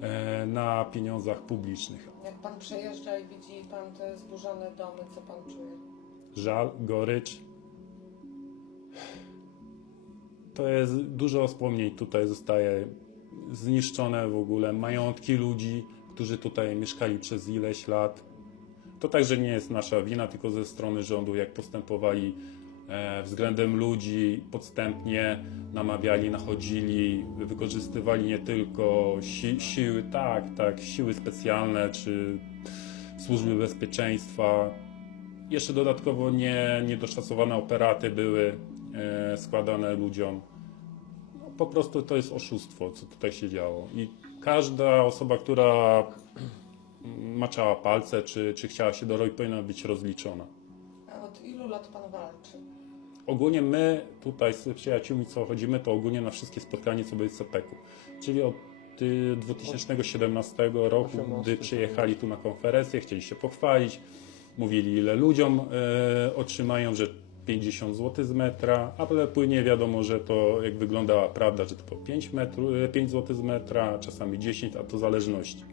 e, na pieniądzach publicznych. Jak pan przejeżdża i widzi pan te zburzone domy, co pan czuje? Żal, gorycz. To jest dużo wspomnień tutaj zostaje zniszczone w ogóle. Majątki ludzi, którzy tutaj mieszkali przez ileś lat. To także nie jest nasza wina, tylko ze strony rządu, jak postępowali względem ludzi, podstępnie namawiali, nachodzili, wykorzystywali nie tylko si siły, tak, tak, siły specjalne czy służby bezpieczeństwa. Jeszcze dodatkowo nie, niedoszacowane operaty były e, składane ludziom. No, po prostu to jest oszustwo, co tutaj się działo. I każda osoba, która maczała palce, czy, czy chciała się dorobić, powinna być rozliczona. Od ilu lat pan walczy? Ogólnie my tutaj z przyjaciółmi, co chodzimy, to ogólnie na wszystkie spotkania, co były z CPK-u. Czyli od y, 2017 roku, gdy przyjechali tu na konferencję, chcieli się pochwalić, mówili ile ludziom e, otrzymają, że 50 zł z metra, ale płynie wiadomo, że to jak wyglądała prawda, że to po 5, metru, e, 5 zł z metra, czasami 10, a to w zależności.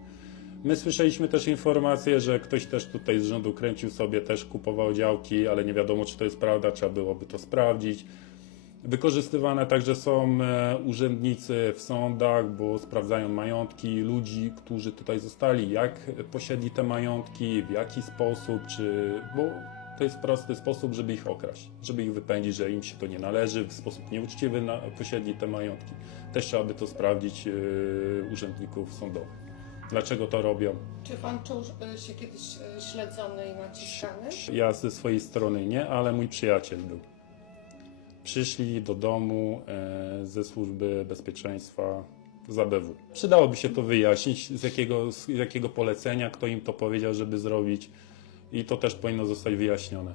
My słyszeliśmy też informację, że ktoś też tutaj z rządu kręcił sobie, też kupował działki, ale nie wiadomo, czy to jest prawda, trzeba byłoby to sprawdzić. Wykorzystywane także są e, urzędnicy w sądach, bo sprawdzają majątki ludzi, którzy tutaj zostali, jak posiedli te majątki, w jaki sposób, czy. Bo to jest prosty sposób, żeby ich okraść, żeby ich wypędzić, że im się to nie należy, w sposób nieuczciwy posiedli te majątki. Też trzeba by to sprawdzić e, urzędników sądowych. Dlaczego to robią? Czy pan czuł e, się kiedyś e, śledzony i naciskany? Ja ze swojej strony nie, ale mój przyjaciel był. Przyszli do domu e, ze służby bezpieczeństwa z ABW. Przydałoby się to wyjaśnić, z jakiego, z jakiego polecenia, kto im to powiedział, żeby zrobić i to też powinno zostać wyjaśnione.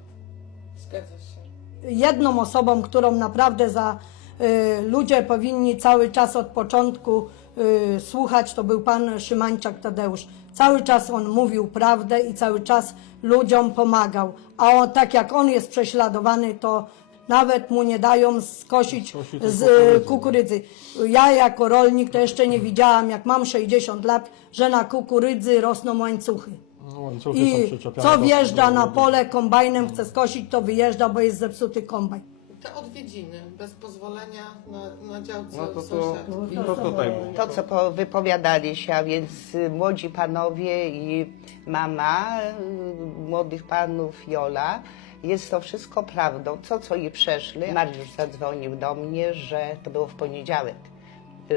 Zgadza się. jedną osobą, którą naprawdę za y, ludzie powinni cały czas od początku y, słuchać, to był pan Szymańczak Tadeusz. Cały czas on mówił prawdę i cały czas ludziom pomagał. A on, tak jak on jest prześladowany, to nawet mu nie dają skosić z y, kukurydzy. Ja jako rolnik to jeszcze nie widziałam, jak mam 60 lat, że na kukurydzy rosną łańcuchy. No, łańcuchy są I przyczepiane co do- wjeżdża do- na pole kombajnem, chce skosić, to wyjeżdża, bo jest zepsuty kombajn. Te odwiedziny bez pozwolenia na, na działce No to, to, sąsiadów. to tutaj. To, co po- wypowiadali się, a więc y, młodzi panowie i mama y, młodych panów Jola, jest to wszystko prawdą. Co, co i przeszli. Mariusz zadzwonił do mnie, że to było w poniedziałek,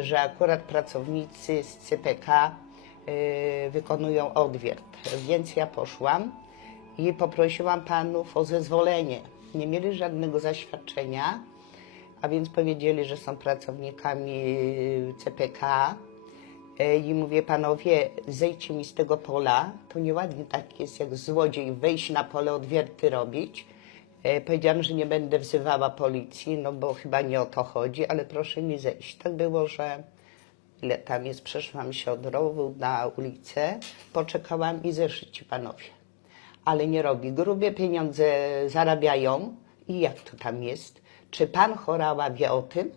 że akurat pracownicy z CPK y, wykonują odwiert. Więc ja poszłam i poprosiłam panów o zezwolenie. Nie mieli żadnego zaświadczenia, a więc powiedzieli, że są pracownikami CPK. E, I mówię, panowie, zejdźcie mi z tego pola. To nieładnie tak jest, jak złodziej wejść na pole, odwierty robić. E, Powiedziałam, że nie będę wzywała policji, no bo chyba nie o to chodzi, ale proszę mi zejść. Tak było, że ile tam jest, przeszłam się od rowu na ulicę, poczekałam i zeszli ci panowie. Ale nie robi. Grube pieniądze zarabiają i jak to tam jest? Czy pan Chorała wie o tym?